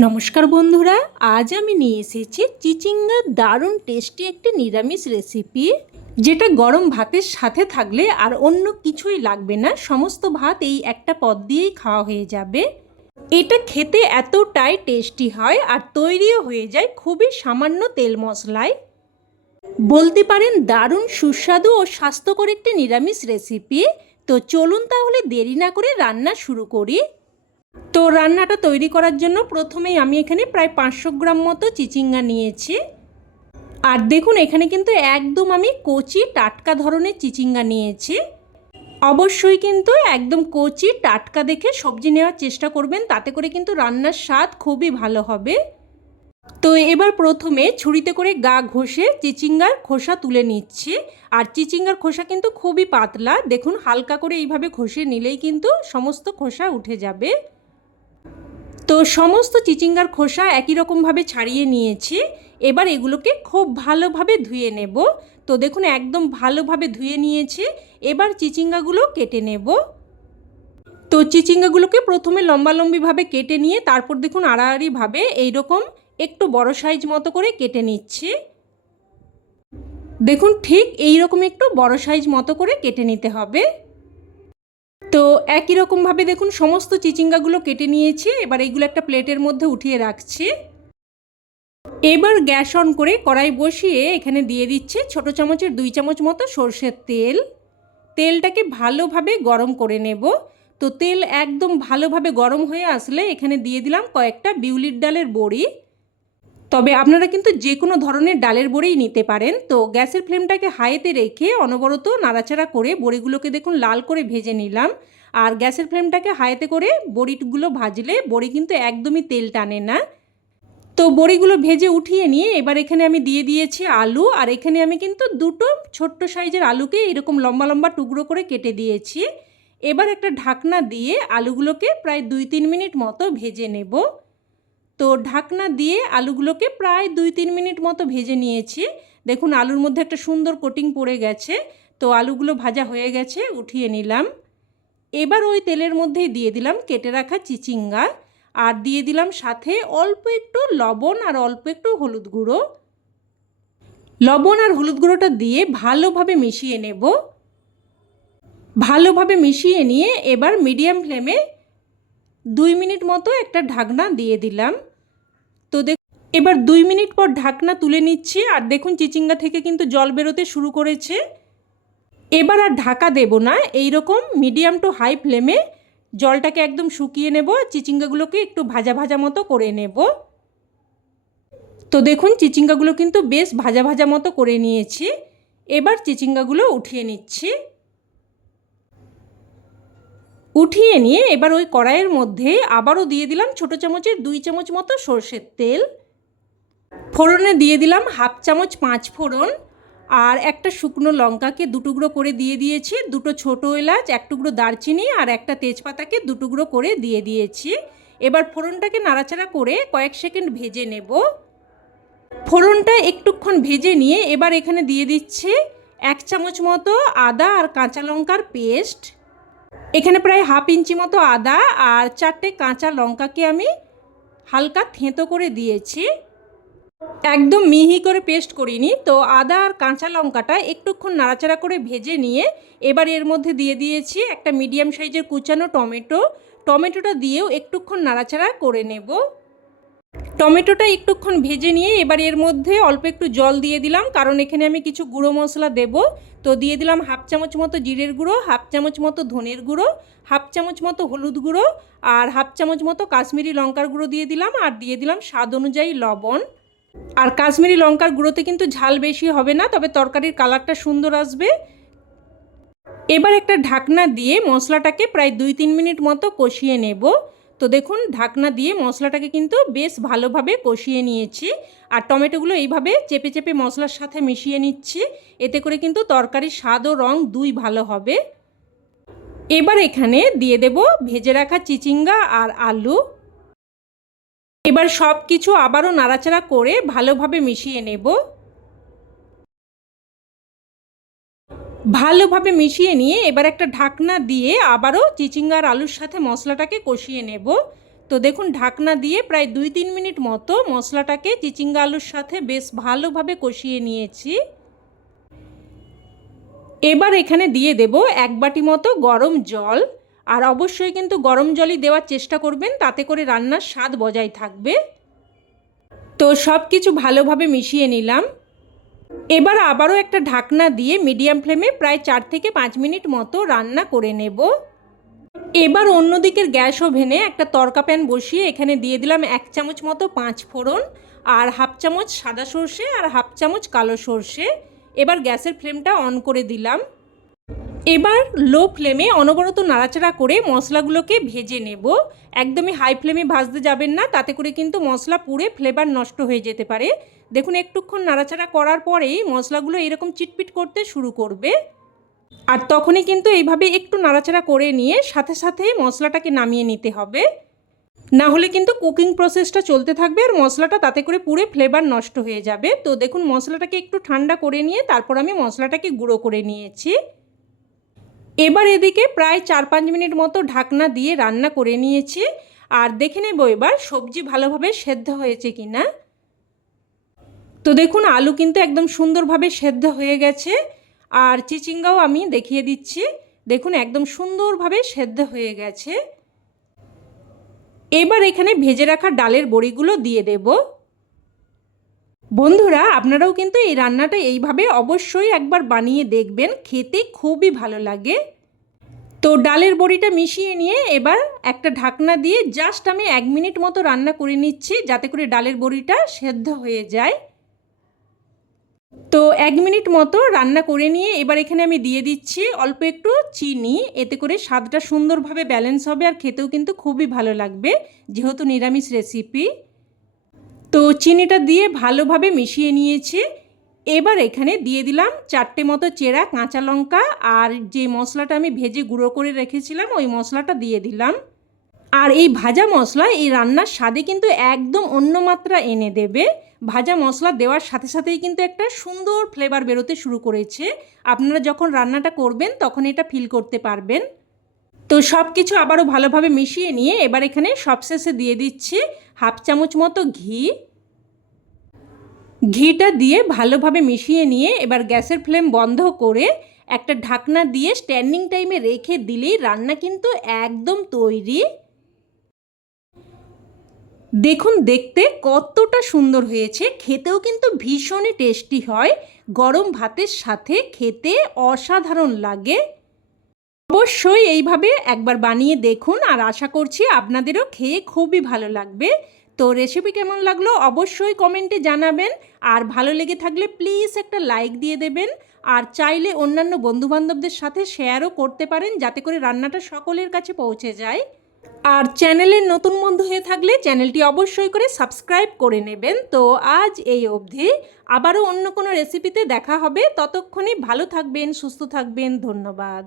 নমস্কার বন্ধুরা, আজ আমি নিয়ে এসেছি চিচিঙ্গার দারুণ টেস্টি একটি নিরামিষ রেসিপি, যেটা গরম ভাতের সাথে থাকলে আর অন্য কিছুই লাগবে না। সমস্ত ভাত এই একটা পদ দিয়েই খাওয়া হয়ে যাবে। এটা খেতে এতটাই টেস্টি হয় আর তৈরিও হয়ে যায় খুবই সামান্য তেল মশলায়। বলতে পারেন দারুণ সুস্বাদু ও স্বাস্থ্যকর একটি নিরামিষ রেসিপি। তো চলুন তাহলে দেরি না করে রান্না শুরু করি। তো রান্নাটা তৈরি করার জন্য প্রথমেই আমি এখানে প্রায় 500 গ্রাম মতো চিচিঙ্গা নিয়েছি। আর দেখুন এখানে কিন্তু একদম আমি কচি টাটকা ধরনের চিচিঙ্গা নিয়েছি। অবশ্যই কিন্তু একদম কচি টাটকা দেখে সবজি নেওয়ার চেষ্টা করবেন, তাতে করে কিন্তু রান্নার স্বাদ খুবই ভালো হবে। তো এবার প্রথমে ছুরিতে করে গা ঘষে চিচিঙ্গার খোসা তুলে নিচ্ছি। আর চিচিঙ্গার খোসা কিন্তু খুবই পাতলা, দেখুন হালকা করে এইভাবে ঘষে নিলেই কিন্তু সমস্ত খোসা উঠে যাবে। তো সমস্ত চিচিঙ্গার খোসা একই রকমভাবে ছাড়িয়ে নিয়েছি। এবার এগুলোকে খুব ভালোভাবে ধুয়ে নেব। তো দেখুন একদম ভালোভাবে ধুয়ে নিয়েছি। এবার চিচিঙ্গাগুলো কেটে নেব। তো চিচিঙ্গাগুলোকে প্রথমে লম্বালম্বিভাবে কেটে নিয়ে তারপর দেখুন আড়াআড়িভাবে এইরকম একটু বড় সাইজ মতো করে কেটে নিচ্ছি। দেখুন ঠিক এইরকম একটু বড় সাইজ মতো করে কেটে নিতে হবে। তো একই রকমভাবে দেখুন সমস্ত চিচিঙ্গাগুলো কেটে নিয়েছি। এবার এইগুলো একটা প্লেটের মধ্যে উঠিয়ে রাখছি। এবার গ্যাস অন করে কড়াই বসিয়ে এখানে দিয়ে দিচ্ছি ছোট চামচের 2 চামচ মতো সরষের তেল। তেলটাকে ভালোভাবে গরম করে নেব। তো তেল একদম ভালোভাবে গরম হয়ে আসলে এখানে দিয়ে দিলাম কয়েকটা বিউলির ডালের বড়ি। তবে আপনারা কিন্তু যে কোনো ধরনের ডালের বড়িই নিতে পারেন। তো গ্যাসের ফ্লেমটাকে হাইতে রেখে অনবরত নাড়াচাড়া করে বড়িগুলোকে দেখুন লাল করে ভেজে নিলাম। আর গ্যাসের ফ্লেমটাকে হাইতে করে বড়িগুলো ভাজলে বড়ি কিন্তু একদমই তেল টানে না। তো বড়িগুলো ভেজে উঠিয়ে নিয়ে এবার এখানে আমি দিয়ে দিয়েছি আলু। আর এখানে আমি কিন্তু দুটো ছোট্ট সাইজের আলুকে এরকম লম্বা লম্বা টুকরো করে কেটে দিয়েছি। এবার একটা ঢাকনা দিয়ে আলুগুলোকে প্রায় 2-3 মিনিট মতো ভেজে নেব। তো ঢাকনা দিয়ে আলুগুলোকে প্রায় 2-3 মিনিট মতো ভেজে নিয়েছি। দেখুন আলুর মধ্যে একটা সুন্দর কোটিং পড়ে গেছে। তো আলুগুলো ভাজা হয়ে গেছে, উঠিয়ে নিলাম। এবার ওই তেলের মধ্যেই দিয়ে দিলাম কেটে রাখা চিচিঙ্গা। আর দিয়ে দিলাম সাথে অল্প একটু লবণ আর অল্প একটু হলুদ গুঁড়ো। লবণ আর হলুদ গুঁড়োটা দিয়ে ভালোভাবে মিশিয়ে নেব। ভালোভাবে মিশিয়ে নিয়ে এবার মিডিয়াম ফ্লেমে 2 মিনিট মতো একটা ঢাকনা দিয়ে দিলাম। তো এবার 2 মিনিট পর ঢাকনা তুলে নিচ্ছি। আর দেখুন চিচিঙ্গা থেকে কিন্তু জল বেরোতে শুরু করেছে। এবার আর ঢাকা দেব না, এই রকম মিডিয়াম টু হাই ফ্লেমে জলটাকে একদম শুকিয়ে নেব। চিচিঙ্গাগুলোকে একটু ভাজা ভাজা মতো করে নেব। তো দেখুন চিচিঙ্গাগুলো কিন্তু বেশ ভাজা ভাজা মতো করে নিয়েছি। এবার চিচিঙ্গাগুলো উঠিয়ে নিচ্ছি। উঠিয়ে নিয়ে এবার ওই কড়াইয়ের মধ্যে আবারও দিয়ে দিলাম ছোট চামচের 2 চামচ মতো সরষের তেল। ফোড়নে দিয়ে দিলাম হাফ চামচ 5 ফোড়ন। আর একটা শুকনো লঙ্কাকে 2 টুকরো করে দিয়ে দিয়েছি, 2টো ছোটো এলাচ, 1 টুকরো দারচিনি আর একটা তেজপাতাকে 2 টুকরো করে দিয়ে দিয়েছি। এবার ফোড়নটাকে নাড়াচাড়া করে কয়েক সেকেন্ড ভেজে নেব। ফোড়নটা একটুক্ষণ ভেজে নিয়ে এবার এখানে দিয়ে দিচ্ছি 1 চামচ মতো আদা আর কাঁচা লঙ্কার পেস্ট। এখানে প্রায় হাফ ইঞ্চি মতো আদা আর 4টে কাঁচা লঙ্কাকে আমি হালকা থেঁতো করে দিয়েছি, একদম মিহি করে পেস্ট করিনি। তো আদা আর কাঁচা লঙ্কাটা একটুক্ষণ নাড়াচাড়া করে ভেজে নিয়ে এবার এর মধ্যে দিয়ে দিয়েছি একটা মিডিয়াম সাইজের কুচানো টমেটো। টমেটোটা দিয়েও একটুক্ষণ নাড়াচাড়া করে নেব। টমেটোটা একটুক্ষণ ভেজে নিয়ে এবার এর মধ্যে অল্প একটু জল দিয়ে দিলাম, কারণ এখানে আমি কিছু গুঁড়ো মশলা দেব। তো দিয়ে দিলাম হাফ চামচ মতো জিরের গুঁড়ো, হাফ চামচ মতো ধনের গুঁড়ো, হাফ চামচ মতো হলুদ গুঁড়ো আর হাফ চামচ মতো কাশ্মীরি লঙ্কার গুঁড়ো দিয়ে দিলাম। আর দিয়ে দিলাম স্বাদ অনুযায়ী লবণ। আর কাশ্মীরি লঙ্কার গুঁড়োতে কিন্তু ঝাল বেশি হবে না, তবে তরকারির কালারটা সুন্দর আসবে। এবার একটা ঢাকনা দিয়ে মশলাটাকে প্রায় 2-3 মিনিট মতো কষিয়ে নেব। তো দেখুন ঢাকনা দিয়ে মশলাটাকে কিন্তু বেশ ভালোভাবে কষিয়ে নিয়েছি। আর টমেটোগুলো এইভাবে চেপে চেপে মশলার সাথে মিশিয়ে নিচ্ছি, এতে করে কিন্তু তরকারির স্বাদ ও রং দুই ভালো হবে। এবার এখানে দিয়ে দেব ভেজে রাখা চিচিঙ্গা আর আলু। এবার সব কিছু আবারও নাড়াচাড়া করে ভালোভাবে মিশিয়ে নেব। ভালোভাবে মিশিয়ে নিয়ে এবার একটা ঢাকনা দিয়ে আবারও চিচিঙ্গা আর আলুর সাথে মশলাটাকে কষিয়ে নেব। তো দেখুন ঢাকনা দিয়ে প্রায় 2-3 মিনিট মতো মশলাটাকে চিচিঙ্গা আলুর সাথে বেশ ভালোভাবে কষিয়ে নিয়েছি। এবার এখানে দিয়ে দেব 1 বাটি মতো গরম জল। আর অবশ্যই কিন্তু গরম জলই দেওয়ার চেষ্টা করবেন, তাতে করে রান্নার স্বাদ বজায় থাকবে। তো সব কিছু ভালোভাবে মিশিয়ে নিলাম। এবার আবারও একটা ঢাকনা দিয়ে মিডিয়াম ফ্লেমে প্রায় 4 থেকে 5 মিনিট মতো রান্না করে নেব। এবার অন্য দিকের গ্যাস ওভেনে একটা তড়কা প্যান বসিয়ে এখানে দিয়ে দিলাম 1 চামচ মতো 5 ফোড়ন, আর হাফ চামচ সাদা সর্ষে আর হাফ চামচ কালো সর্ষে। এবার গ্যাসের ফ্লেমটা অন করে দিলাম। এবার লো ফ্লেমে অনবরত নাড়াচাড়া করে মশলাগুলোকে ভেজে নেব। একদমই হাই ফ্লেমে ভাজতে যাবেন না, তাতে করে কিন্তু মশলা পুড়ে ফ্লেভার নষ্ট হয়ে যেতে পারে। দেখুন একটুক্ষণ নাড়াচাড়া করার পরেই মশলাগুলো এরকম চিটপিট করতে শুরু করবে। আর তখনই কিন্তু এইভাবে একটু নাড়াচাড়া করে নিয়ে সাথে সাথে মশলাটাকে নামিয়ে নিতে হবে, না হলে কিন্তু কুকিং প্রসেসটা চলতে থাকবে আর মশলাটা তাতে করে পুরো ফ্লেভার নষ্ট হয়ে যাবে। তো দেখুন মশলাটাকে একটু ঠান্ডা করে নিয়ে তারপর আমি মশলাটাকে গুঁড়ো করে নিয়েছি। এবার এদিকে প্রায় 4-5 মিনিট মতো ঢাকনা দিয়ে রান্না করে নিয়েছি। আর দেখে নেব এবার সবজি ভালোভাবে সেদ্ধ হয়েছে কিনা। তো দেখুন আলু কিন্তু একদম সুন্দরভাবে সেদ্ধ হয়ে গেছে, আর চিচিঙ্গাও আমি দেখিয়ে দিচ্ছি। দেখুন একদম সুন্দরভাবে সেদ্ধ হয়ে গেছে। এবার এখানে ভেজে রাখা ডালের বড়িগুলো দিয়ে দেব। বন্ধুরা আপনারাও কিন্তু এই রান্নাটা এইভাবে অবশ্যই একবার বানিয়ে দেখবেন, খেতে খুবই ভালো লাগে। তো ডালের বড়িটা মিশিয়ে নিয়ে এবার একটা ঢাকনা দিয়ে জাস্ট আমি 1 মিনিট মতো রান্না করে নিচ্ছি, যাতে করে ডালের বড়িটা সেদ্ধ হয়ে যায়। তো 1 মিনিট মতো রান্না করে নিয়ে এবার এখানে আমি দিয়ে দিচ্ছি অল্প একটু চিনি। এতে করে স্বাদটা সুন্দরভাবে ব্যালেন্স হবে আর খেতেও কিন্তু খুবই ভালো লাগবে, যেহেতু নিরামিষ রেসিপি। তো চিনিটা দিয়ে ভালোভাবে মিশিয়ে নিয়েছি। এবার এখানে দিয়ে দিলাম 4টে মতো চেরা কাঁচা লঙ্কা, আর যে মশলাটা আমি ভেজে গুঁড়ো করে রেখেছিলাম ওই মশলাটা দিয়ে দিলাম। আর এই ভাজা মশলা এই রান্নার স্বাদে কিন্তু একদম অন্য মাত্রা এনে দেবে। ভাজা মশলা দেওয়ার সাথে সাথেই কিন্তু একটা সুন্দর ফ্লেভার বেরোতে শুরু করেছে। আপনারা যখন রান্নাটা করবেন তখন এটা ফিল করতে পারবেন। তো সব কিছু আবারও ভালোভাবে মিশিয়ে নিয়ে এবার এখানে সবশেষে দিয়ে দিচ্ছি হাফ চামচ মতো ঘি। ঘিটা দিয়ে ভালোভাবে মিশিয়ে নিয়ে এবার গ্যাসের ফ্লেম বন্ধ করে একটা ঢাকনা দিয়ে স্ট্যান্ডিং টাইমে রেখে দিলেই রান্না কিন্তু একদম তৈরি। দেখুন দেখতে কতটা সুন্দর হয়েছে, খেতেও কিন্তু ভীষণই টেস্টি হয়। গরম ভাতের সাথে খেতে অসাধারণ লাগে। অবশ্যই এইভাবে একবার বানিয়ে দেখুন, আর আশা করছি আপনাদেরও খেয়ে খুবই ভালো লাগবে। তো রেসিপি কেমন লাগলো অবশ্যই কমেন্টে জানাবেন, আর ভালো লেগে থাকলে প্লিজ একটা লাইক দিয়ে দেবেন। আর চাইলে অন্যান্য বন্ধুবান্ধবদের সাথে শেয়ারও করতে পারেন, যাতে করে রান্নাটা সকলের কাছে পৌঁছে যায়। আর চ্যানেলের নতুন বন্ধু হয়ে থাকলে চ্যানেলটি অবশ্যই করে সাবস্ক্রাইব করে নেবেন। তো আজ এই অবধি, আবারও অন্য কোনো রেসিপিতে দেখা হবে। ততক্ষণে ভালো থাকবেন, সুস্থ থাকবেন। ধন্যবাদ।